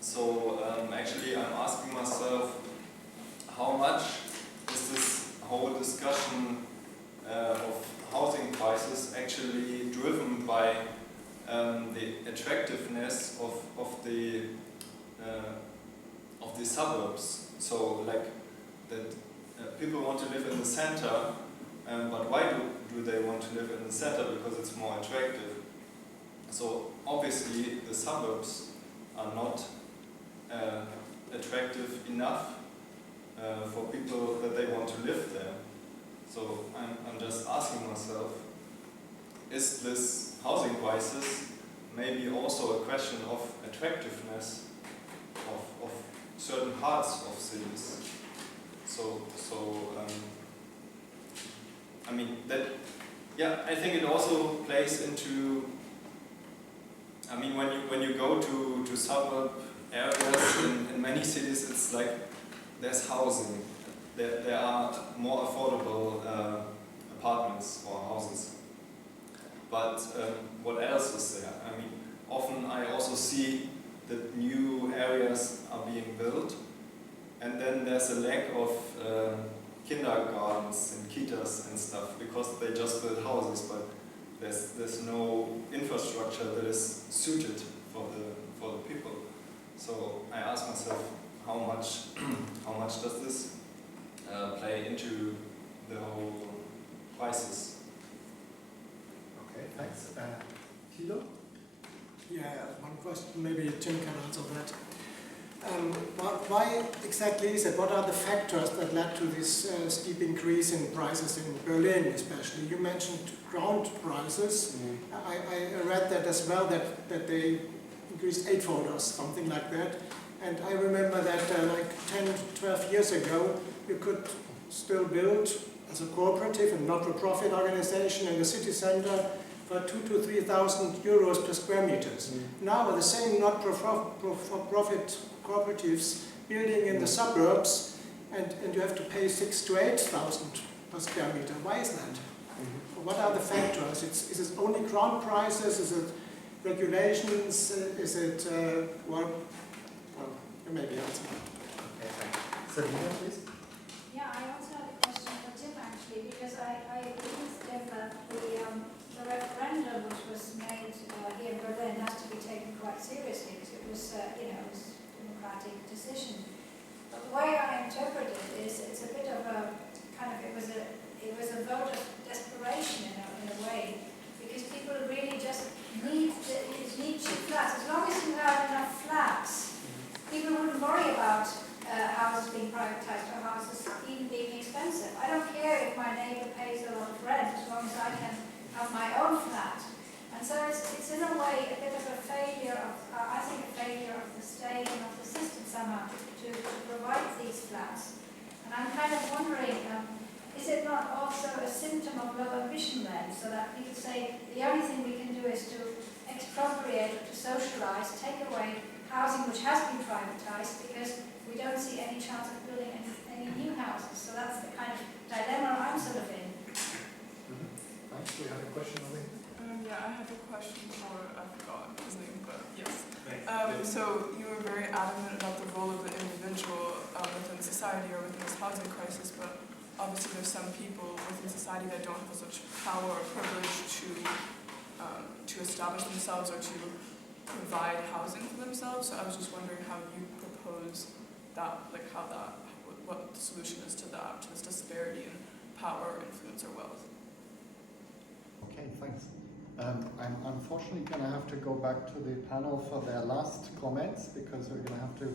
So actually I'm asking myself, how much is this whole discussion of housing prices actually driven by the attractiveness of the suburbs? So like that people want to live in the center, but why do they want to live in the center? Because it's more attractive. So obviously the suburbs are not attractive enough for people that they want to live there. So I'm just asking myself, is this housing crisis maybe also a question of attractiveness of certain parts of cities? So I mean that, yeah, I think it also plays into, I mean, when you go to suburb areas in many cities, it's like there's housing. There are more affordable apartments or houses. But what else is there? I mean, often I also see that new areas are being built, and then there's a lack of kindergartens and kitas and stuff, because they just build houses, but there's no infrastructure that is suited for the people. So I ask myself, how much does this play into the whole crisis? Okay, thanks. Tilo? Yeah, one question, maybe Tim can answer that. Why exactly is it? What are the factors that led to this steep increase in prices in Berlin especially? You mentioned ground prices. I read that as well, that they increased eightfold or something like that. And I remember that like 10, 12 years ago, you could still build as a cooperative and not-for-profit organization in the city center for 2,000 to 3,000 euros per square meters. Now the same not-for-profit cooperatives building in the suburbs, and you have to pay 6,000 to 8,000 per square meter. Why is that? What are the factors? Is it only ground prices? Is it regulations? Is it well, you maybe answer. Okay, thanks. Sabina, please. Yeah, I also had a question for Tim actually, because I agree with Tim that the referendum which was made here in Berlin has to be taken quite seriously, because it was, it was a democratic decision. But the way I interpret it is it's a bit of a kind of, it was a vote of desperation in a way, because people really just need cheap flats. As long as you have enough flats, people wouldn't worry about houses being privatized or houses even being expensive. I don't care if my neighbor pays a lot of rent as long as I can have my own flat. And so it's in a way a bit of a failure of, I think a failure of the state and of the system somehow to provide these flats. And I'm kind of wondering, is it not also a symptom of low ambition then, so that people say the only thing we can do is to expropriate or to socialize, take away housing which has been privatized, because we don't see any chance of building any new houses. So that's the kind of dilemma I'm sort of in. Thanks. We have a question over here. Yeah, I have a question for, I forgot his name, but yes. So you were very adamant about the role of the individual within society or within this housing crisis, but obviously there's some people within society that don't have such power or privilege to establish themselves or to provide housing for themselves. So I was just wondering how you propose that, like what the solution is to that, to this disparity in power, influence, or wealth. Okay, thanks. I'm unfortunately going to have to go back to the panel for their last comments, because we're going to have to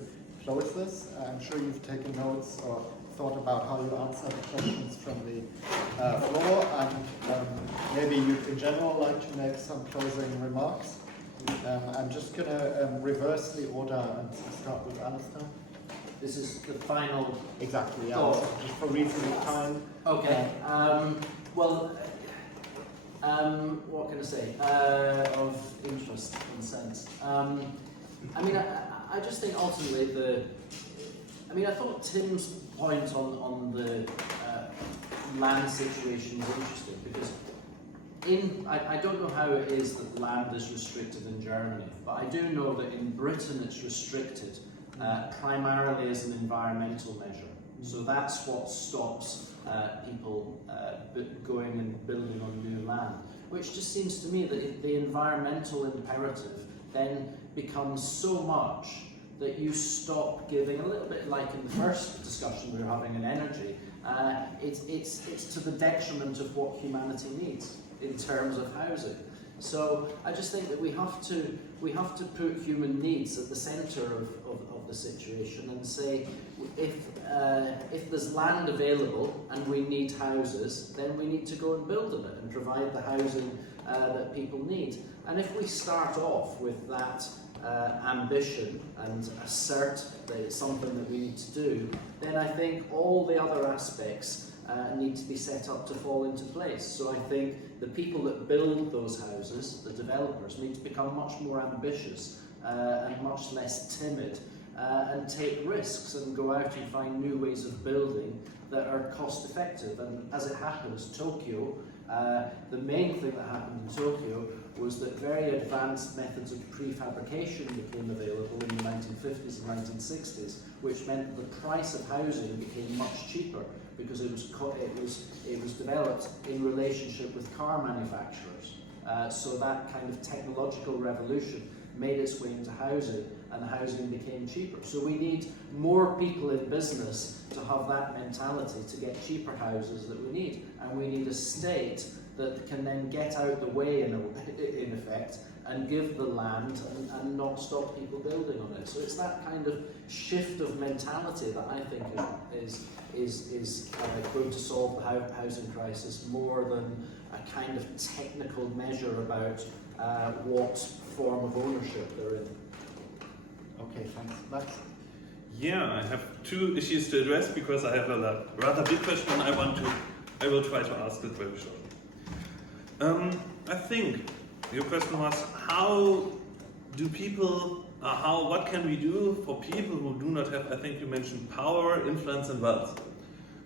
close this. I'm sure you've taken notes or thought about how you answer the questions from the floor, and maybe you'd in general like to make some closing remarks. I'm just going to reverse the order and start with Alastair. This is the final. Exactly, yeah. Thought. Just for reason of time. Okay. What can I say? Of interest and sense. I mean, I just think ultimately I thought Tim's point on the land situation is interesting, because I don't know how it is that land is restricted in Germany, but I do know that in Britain it's restricted primarily as an environmental measure. So that's what stops people going and building on new land, which just seems to me that the environmental imperative then becomes so much that you stop giving, a little bit like in the first discussion we were having in energy, it's to the detriment of what humanity needs in terms of housing. So I just think that we have to put human needs at the centre of the situation and say, if there's land available and we need houses, then we need to go and build on it and provide the housing that people need. And if we start off with that ambition and assert that it's something that we need to do, then I think all the other aspects need to be set up to fall into place. So I think the people that build those houses, the developers, need to become much more ambitious and much less timid and take risks and go out and find new ways of building that are cost effective. And as it happens, Tokyo The main thing that happened in Tokyo was that very advanced methods of prefabrication became available in the 1950s and 1960s, which meant the price of housing became much cheaper because it was developed in relationship with car manufacturers. So that kind of technological revolution made its way into housing, and housing became cheaper. So we need more people in business to have that mentality to get cheaper houses that we need. And we need a state that can then get out the way, in effect, and give the land and not stop people building on it. So it's that kind of shift of mentality that I think is going to solve the housing crisis more than a kind of technical measure about what form of ownership they're in. Okay, thanks. Max? Yeah, I have two issues to address because I have a rather big question I will try to ask it very shortly. I think your question was, how do people, what can we do for people who do not have, I think you mentioned power, influence and wealth,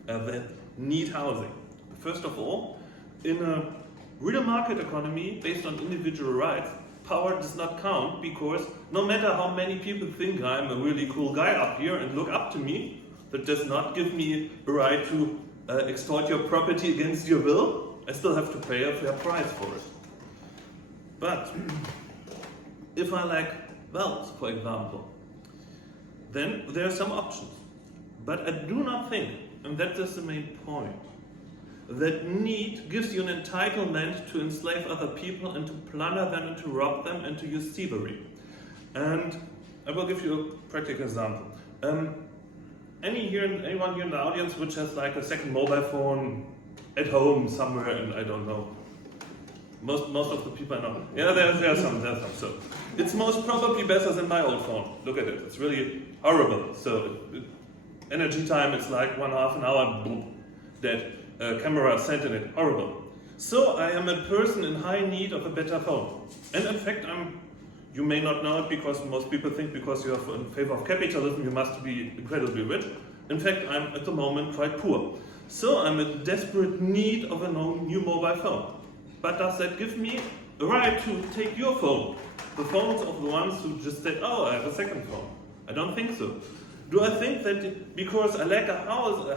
that need housing. First of all, in a real market economy based on individual rights, power does not count, because no matter how many people think I'm a really cool guy up here and look up to me, that does not give me a right to extort your property against your will. I still have to pay a fair price for it. But if I lack wealth, for example, then there are some options. But I do not think, and that is the main point, that need gives you an entitlement to enslave other people and to plunder them and to rob them and to use thievery. And I will give you a practical example. Anyone here in the audience which has like a second mobile phone at home somewhere, and I don't know, most of the people I know. Yeah, there are some. So it's most probably better than my old phone. Look at it. It's really horrible. So energy time is like 1/2 an hour, boom, dead. Camera sent in it, horrible. So I am a person in high need of a better phone. And in fact, you may not know it because most people think because you are in favor of capitalism, you must be incredibly rich. In fact, I'm at the moment quite poor. So I'm in desperate need of a new mobile phone. But does that give me the right to take your phone? The phones of the ones who just said, oh, I have a second phone. I don't think so. Do I think that because I lack a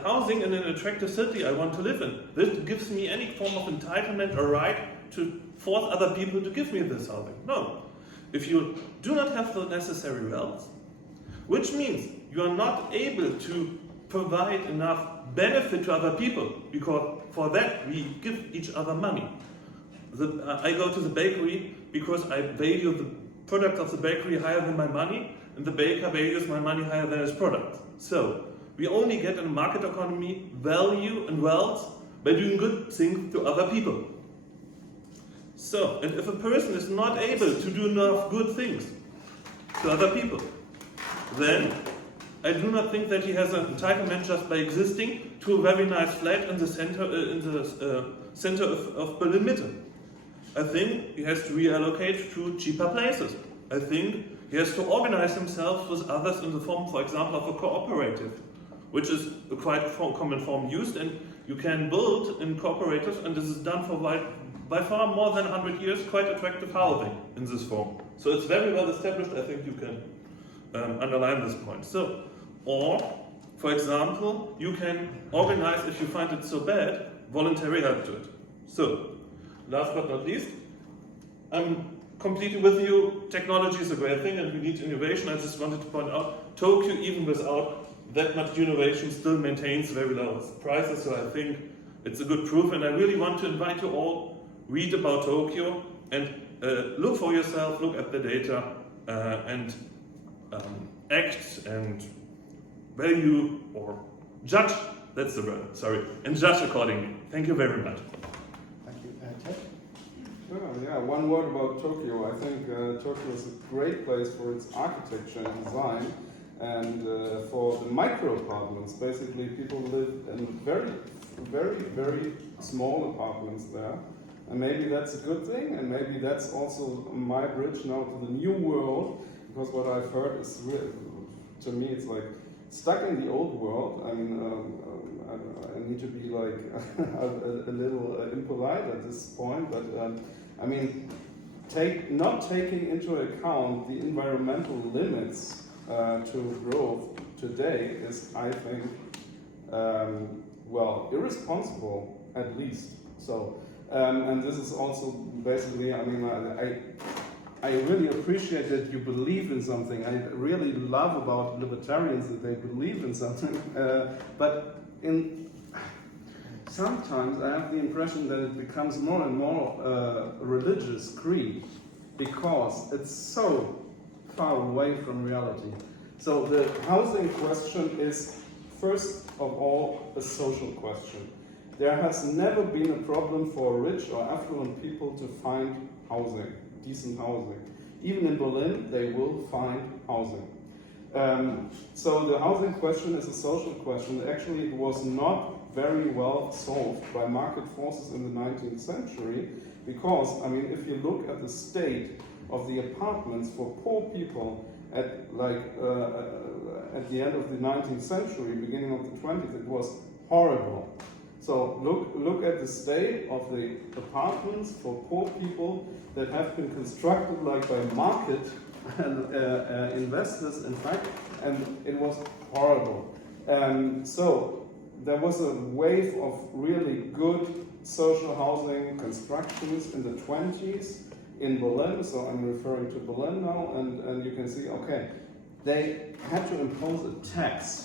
housing in an attractive city I want to live in, this gives me any form of entitlement or right to force other people to give me this housing? No. If you do not have the necessary wealth, which means you are not able to provide enough benefit to other people, because for that we give each other money. I go to the bakery because I value the product of the bakery higher than my money, and the baker values my money higher than his product. So, we only get in a market economy value and wealth by doing good things to other people. So, and if a person is not able to do enough good things to other people, then I do not think that he has an entitlement just by existing to a very nice flat in the center of Berlin Mitte. I think he has to reallocate to cheaper places. I think he has to organize himself with others in the form, for example, of a cooperative, which is a quite common form used, and you can build in cooperatives, and this is done for by far more than 100 years, quite attractive housing in this form. So it's very well established. I think you can underline this point. So, or, for example, you can organize, if you find it so bad, voluntary help to it. So, last but not least, I'm completely with you. Technology is a great thing and we need innovation. I just wanted to point out, Tokyo, even without that much innovation, still maintains very low prices. So I think it's a good proof. And I really want to invite you all, read about Tokyo and look for yourself, look at the data and act and value or judge, that's the word, sorry, and judge accordingly. Thank you very much. Thank you. Ted? Yeah, one word about Tokyo. I think Tokyo is a great place for its architecture and design, and for the micro apartments. Basically, people live in very, very, very small apartments there, and maybe that's a good thing, and maybe that's also my bridge now to the new world, because what I've heard is really, to me, it's like stuck in the old world. I mean, I need to be like a little impolite at this point, but I mean, not taking into account the environmental limits to growth today is, I think, well, irresponsible at least. So, and this is also basically, I mean, I really appreciate that you believe in something. I really love about libertarians that they believe in something. But sometimes I have the impression that it becomes more and more a religious creed because it's so far away from reality. So the housing question is, first of all, a social question. There has never been a problem for rich or affluent people to find housing, decent housing. Even in Berlin, they will find housing. So the housing question is a social question. Actually, it was not very well solved by market forces in the 19th century because, I mean, if you look at the state of the apartments for poor people at the end of the 19th century, beginning of the 20th, it was horrible. So look at the state of the apartments for poor people that have been constructed like by market investors, in fact, and it was horrible. So there was a wave of really good social housing constructions in the 20s in Berlin, so I'm referring to Berlin now, and you can see, okay, they had to impose a tax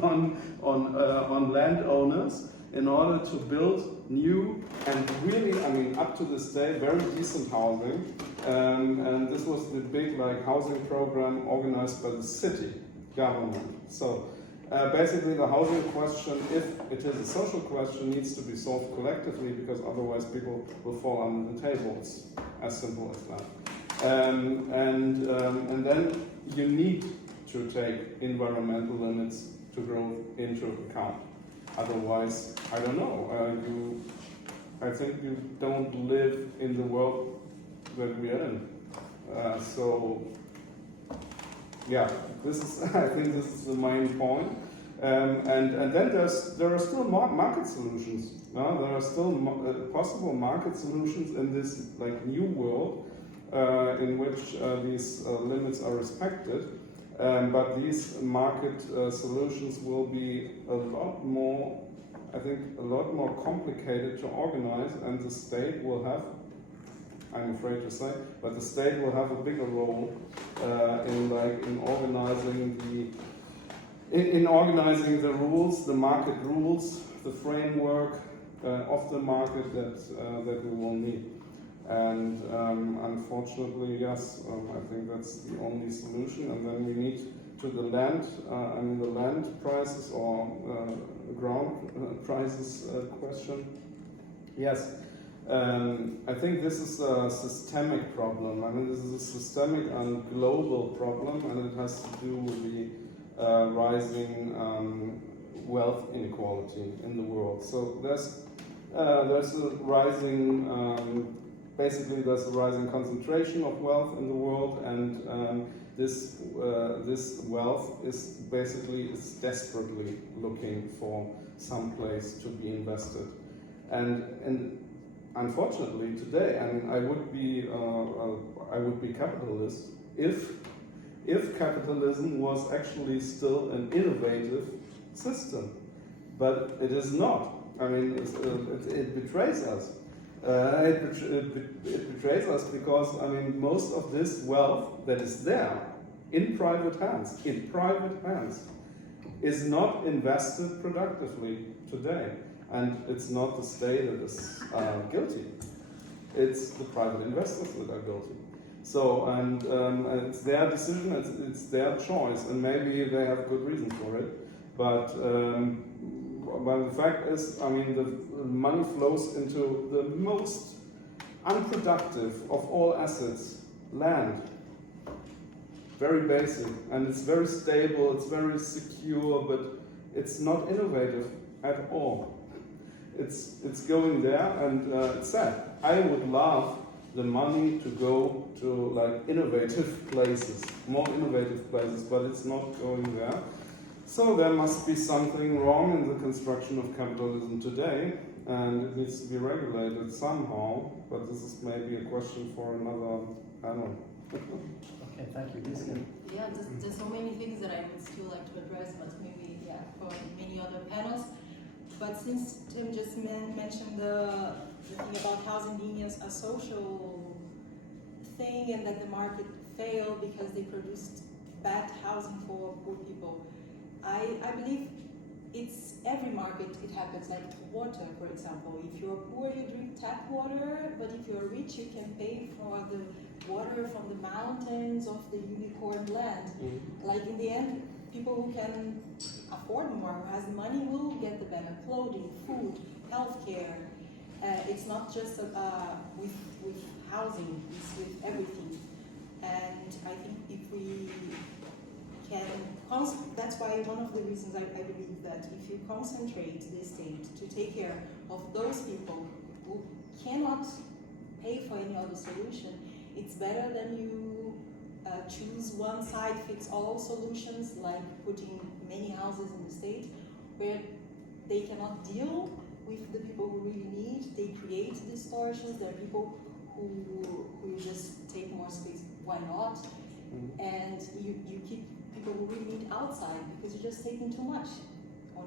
on landowners in order to build new and really, I mean, up to this day, very decent housing. And this was the big housing program organized by the city government. So basically the housing question, if it is a social question, needs to be solved collectively because otherwise people will fall under the table. It's as simple as that. And then you need to take environmental limits to growth into account. Otherwise, I don't know, I think you don't live in the world that we are in. So, yeah, I think this is the main point. And then there are still market solutions. No? There are still possible market solutions in this new world in which these limits are respected. But these market solutions will be a lot more complicated to organize, and the state will have, I'm afraid to say, but the state will have a bigger role in organizing the rules, the market rules, the framework of the market that we will need. And unfortunately, yes, I think that's the only solution. And then we need to the land prices or ground prices question. Yes, I think this is a systemic problem. I mean, this is a systemic and global problem, and it has to do with the rising wealth inequality in the world. So there's a rising basically, there's a rising concentration of wealth in the world, and this wealth is desperately looking for some place to be invested. And unfortunately, today, I mean, I would be capitalist if capitalism was actually still an innovative system, but it is not. I mean, it betrays us. It betrays us because, I mean, most of this wealth that is there in private hands, is not invested productively today. And it's not the state that is guilty. It's the private investors that are guilty. So, and it's their decision, it's their choice, and maybe they have good reason for it. But the fact is, I mean, the money flows into the most unproductive of all assets, land. Very basic, and it's very stable, it's very secure, but it's not innovative at all. It's going there, and it's sad. I would love the money to go to like innovative places, more innovative places, but it's not going there. So there must be something wrong in the construction of capitalism today, and it needs to be regulated somehow, but this is maybe a question for another panel. Okay, thank you. Lysia. Yeah, there's so many things that I would still like to address, but maybe, yeah, for many other panels. But since Tim just mentioned the thing about housing being a social thing and that the market failed because they produced bad housing for poor people, I believe it's every market it happens, like water, for example. If you're poor, you drink tap water, but if you're rich, you can pay for the water from the mountains of the unicorn land. Like in the end, people who can afford more, who has money, will get the better clothing, food, healthcare. It's not just with housing, it's with everything. And I think if we can, that's why one of the reasons I believe that if you concentrate the state to take care of those people who cannot pay for any other solution, it's better than you choose one-size-fits-all solutions, like putting many houses in the state where they cannot deal with the people who really need. They create distortions. There are people who just take more space. Why not? And you keep people who really need outside because you're just taking too much on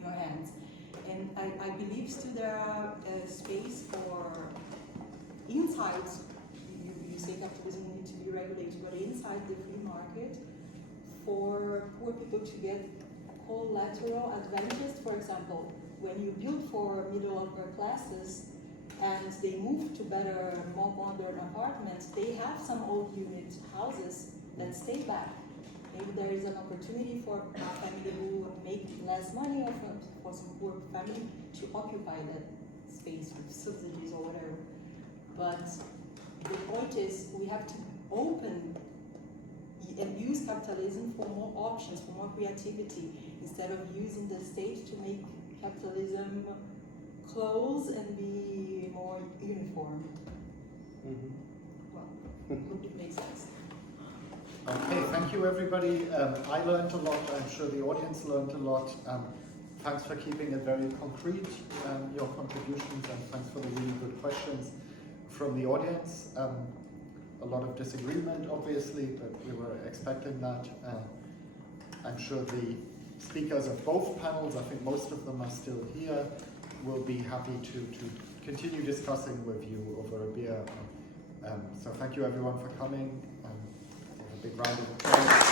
your hands. And I believe still there are space for inside. You say capitalism needs to be regulated, but inside the free market, for poor people to get collateral advantages. For example, when you build for middle upper classes and they move to better, more modern apartments, they have some old unit houses that stay back. Maybe there is an opportunity for a family who make less money, or for some poor family to occupy that space with subsidies or whatever. But the point is, we have to open and use capitalism for more options, for more creativity, instead of using the state to make capitalism close and be more uniform. Well, would it make sense? Okay, thank you everybody. I learned a lot. I'm sure the audience learned a lot. Thanks for keeping it very concrete, your contributions, and thanks for the really good questions from the audience. A lot of disagreement, obviously, but we were expecting that. I'm sure the speakers of both panels, I think most of them are still here, will be happy to continue discussing with you over a beer. So thank you everyone for coming. A big round of applause.